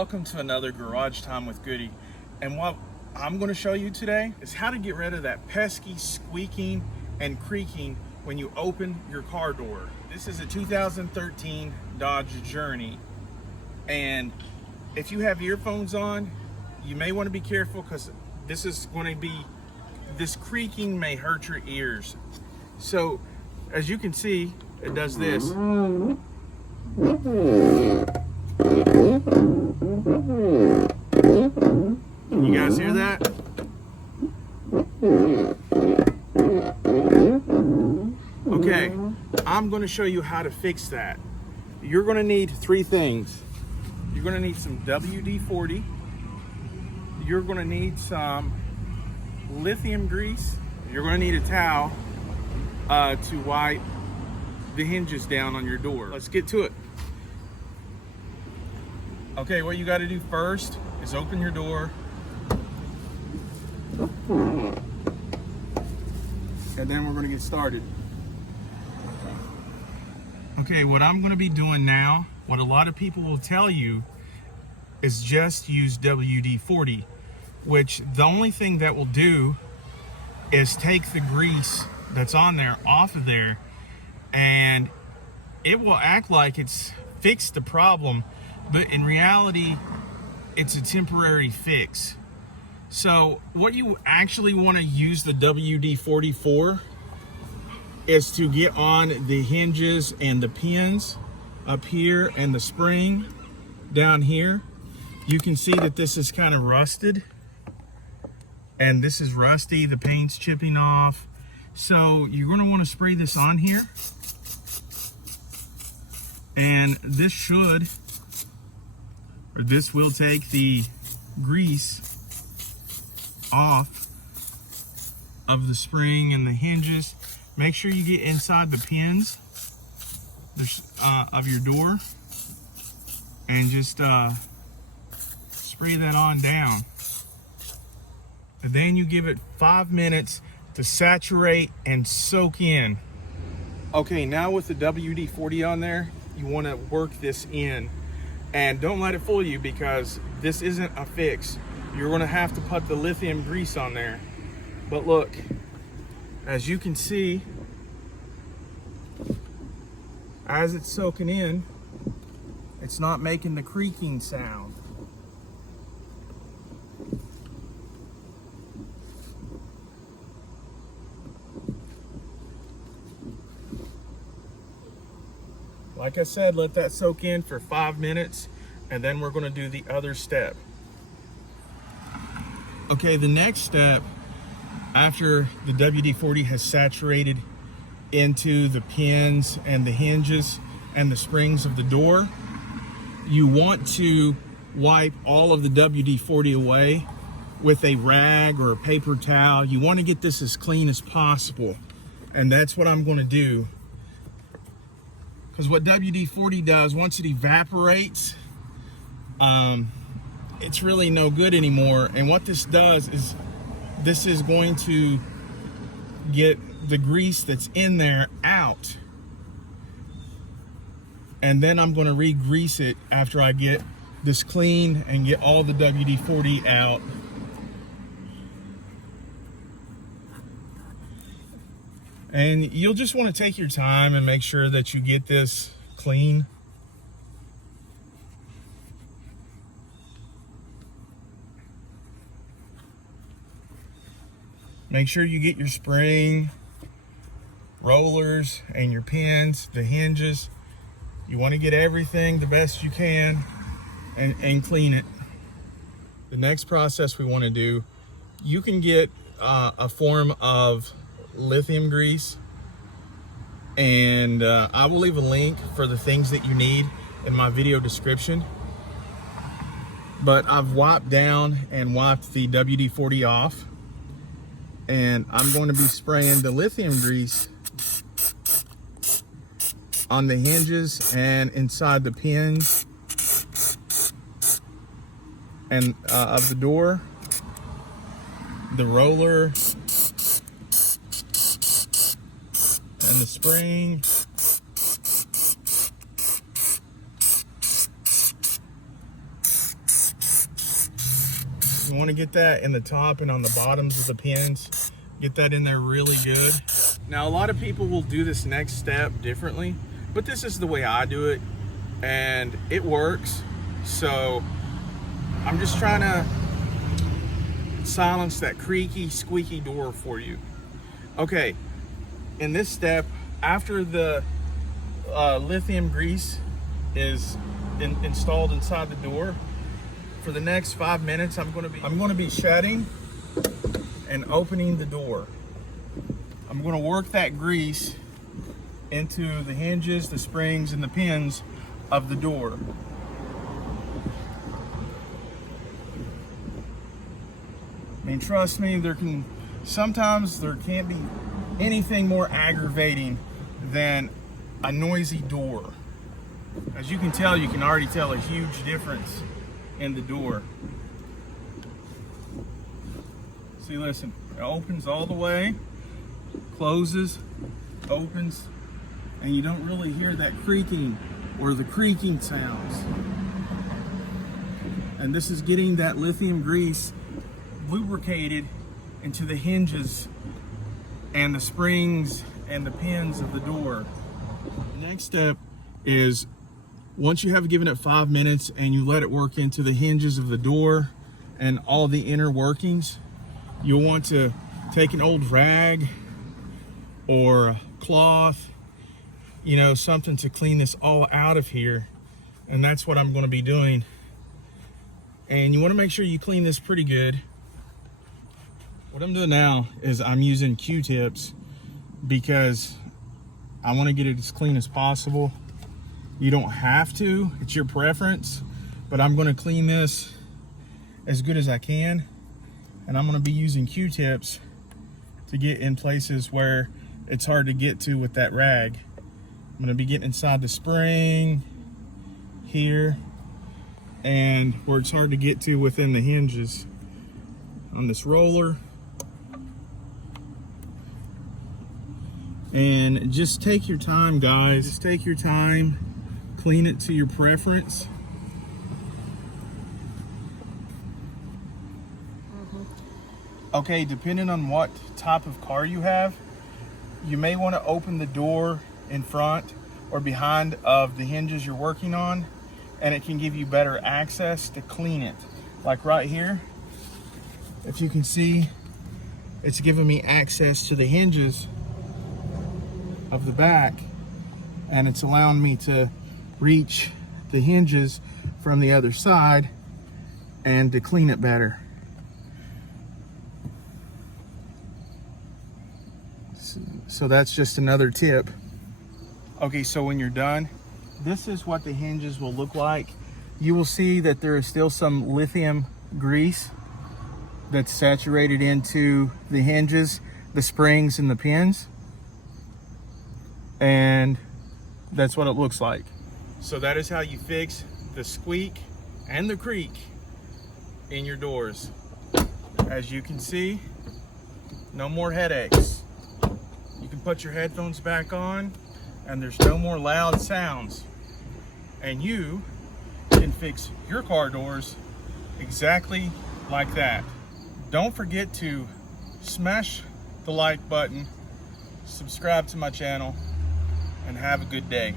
welcome to another Garage Time with Goody. And what I'm going to show you today is how to get rid of that pesky squeaking and creaking when you open your car door. This is a 2013 Dodge Journey, and if you have earphones on, you may want to be careful because this creaking may hurt your ears. So as you can see, it does this. You guys hear that? Okay, I'm going to show you how to fix that. You're going to need three things. You're going to need some WD-40. You're going to need some lithium grease. You're going to need a towel to wipe the hinges down on your door. Let's get to it. Okay, what you got to do first is open your door. And then we're going to get started. Okay, what I'm going to be doing now, what a lot of people will tell you, is just use WD-40, which the only thing that will do is take the grease that's on there off of there, and it will act like it's fixed the problem, but in reality, it's a temporary fix. So what you actually want to use the WD-40 for is to get on the hinges and the pins up here and the spring down here. You can see that this is kind of rusted, and this is rusty, the paint's chipping off. So you're going to want to spray this on here, and this will take the grease off of the spring and the hinges. Make sure you get inside the pins of your door and just spray that on down. And then you give it 5 minutes to saturate and soak in. Okay, now with the WD-40 on there, you want to work this in. And don't let it fool you, because this isn't a fix. You're going to have to put the lithium grease on there. But look, as you can see, as it's soaking in, it's not making the creaking sound. Like I said, let that soak in for 5 minutes, and then we're going to do the other step. Okay, the next step, after the WD-40 has saturated into the pins and the hinges and the springs of the door, you want to wipe all of the WD-40 away with a rag or a paper towel. You want to get this as clean as possible, and that's what I'm going to do. Because what WD-40 does, once it evaporates, it's really no good anymore. And what this does is this is going to get the grease that's in there out. And then I'm going to re-grease it after I get this clean and get all the WD-40 out. And you'll just want to take your time and make sure that you get this clean. Make sure you get your spring, rollers, and your pins, the hinges. You want to get everything the best you can and clean it. The next process we want to do, you can get a form of lithium grease, and I will leave a link for the things that you need in my video description. But I've wiped down and wiped the WD-40 off, and I'm going to be spraying the lithium grease on the hinges and inside the pins and of the door, the roller, and the spring. You want to get that in the top and on the bottoms of the pins. Get that in there really good. Now, a lot of people will do this next step differently, but this is the way I do it, and it works. So I'm just trying to silence that creaky, squeaky door for you. Okay, in this step, after the lithium grease is installed inside the door, for the next 5 minutes, I'm going to be shutting and opening the door. I'm going to work that grease into the hinges, the springs, and the pins of the door. I mean, trust me, sometimes there can't be anything more aggravating than a noisy door. As you can tell, you can already tell a huge difference in the door. See, listen, it opens all the way, closes, opens, and you don't really hear that creaking or the creaking sounds. And this is getting that lithium grease lubricated into the hinges and the springs and the pins of the door. The next step is, once you have given it 5 minutes and you let it work into the hinges of the door and all the inner workings, you'll want to take an old rag or a cloth, you know, something to clean this all out of here. And that's what I'm going to be doing. And you want to make sure you clean this pretty good. What I'm doing now is I'm using Q-tips because I want to get it as clean as possible. You don't have to, it's your preference, but I'm going to clean this as good as I can. And I'm going to be using Q-tips to get in places where it's hard to get to with that rag. I'm going to be getting inside the spring here and where it's hard to get to within the hinges on this roller. And just take your time, guys. Just take your time. Clean it to your preference. Okay, depending on what type of car you have, you may want to open the door in front or behind of the hinges you're working on, and it can give you better access to clean it. Like right here, if you can see, it's giving me access to the hinges of the back, and it's allowing me to reach the hinges from the other side and to clean it better. So that's just another tip. Okay, so when you're done, this is what the hinges will look like. You will see that there is still some lithium grease that's saturated into the hinges, the springs, and the pins. And that's what it looks like. So that is how you fix the squeak and the creak in your doors. As you can see, no more headaches. You can put your headphones back on and there's no more loud sounds. And you can fix your car doors exactly like that. Don't forget to smash the like button, subscribe to my channel, and have a good day.